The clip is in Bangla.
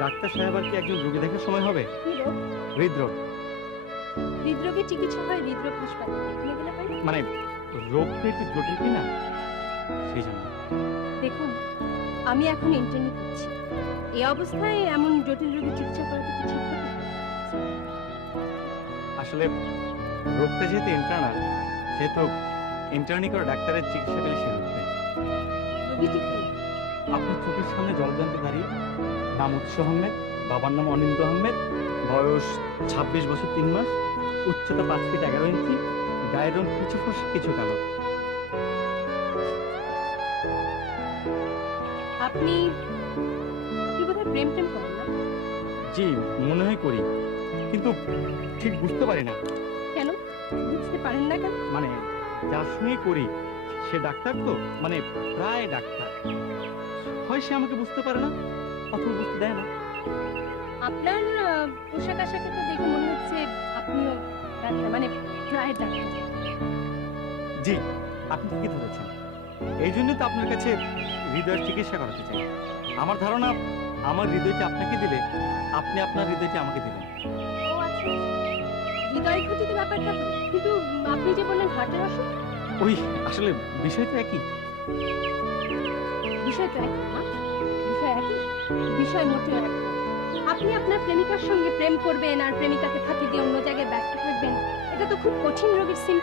ডাক্তার সাহেব আর কি একজন রোগী দেখার সময় হবে? হৃদরোগ। হৃদরোগের চিকিৎসা হয় হৃদরোগ হাসপাতালে? মানে রোগটা একটু জটিল কি না সেই জন্য। দেখুন আমি এখন ইন্টার্নি করছি। এই অবস্থায় এমন জটিল রোগের চিকিৎসা করাটা কি ঠিক আসলে রোগটা যেহেতু ইন্টারনাল সেহেতু ইন্টার্নি করে ডাক্তারের চিকিৎসা পেলে সে। রোগীটি আপনার চোখের সামনে জলজান্তে দাঁড়িয়ে। নাম উৎস আহমেদ বাবার নাম অনিন্দ আহমেদ। বয়স ছাব্বিশ বছর তিন মাস। উচ্চতা পাঁচ ফিট এগারো ইঞ্চি। গায়ের রং কিছু ফসা কিছু কালো। আপনি আপনি বোধহয় প্রেম করেন না? জি মনে হয় করি। কিন্তু ঠিক বুঝতে পারি না। কেন? বুঝতে পারেন না কেন? মানে যার সঙ্গে করি সে ডাক্তার তো? মানে প্রায় ডাক্তার। হয় সে আমাকে বুঝতে পারে না অথবা বুঝতে দেয় না। আপনার পোশাক আশাকে তো দেখে মনে হচ্ছে আপনিও ডাক্তার মানে প্রায় ডাক্তার। জি আপনি ঠিকই ধরেছেন। এই জন্য তো আপনার কাছে হৃদয়ের চিকিৎসা করাতে চাই। আমার ধারণা আমার হৃদয়টা আপনাকে দিলে আপনি আপনার হৃদয়টা আমাকে দিলেন ও আচ্ছা হৃদয় ঘটিত ব্যাপারটা কিন্তু আপনি যে বললেন হার্টের অসুখ? ওই আসলে বিষয় তো একই। বিষয় তো একই না। বিষয় একই। বিষয় মোটেও এক আপনি আপনার প্রেমিকার সঙ্গে প্রেম করবেন আর প্রেমিকাকে ফাঁকি দিয়ে অন্য জায়গায় ব্যস্ত থাকবেন, এটা তো খুব কঠিন রোগীর সিম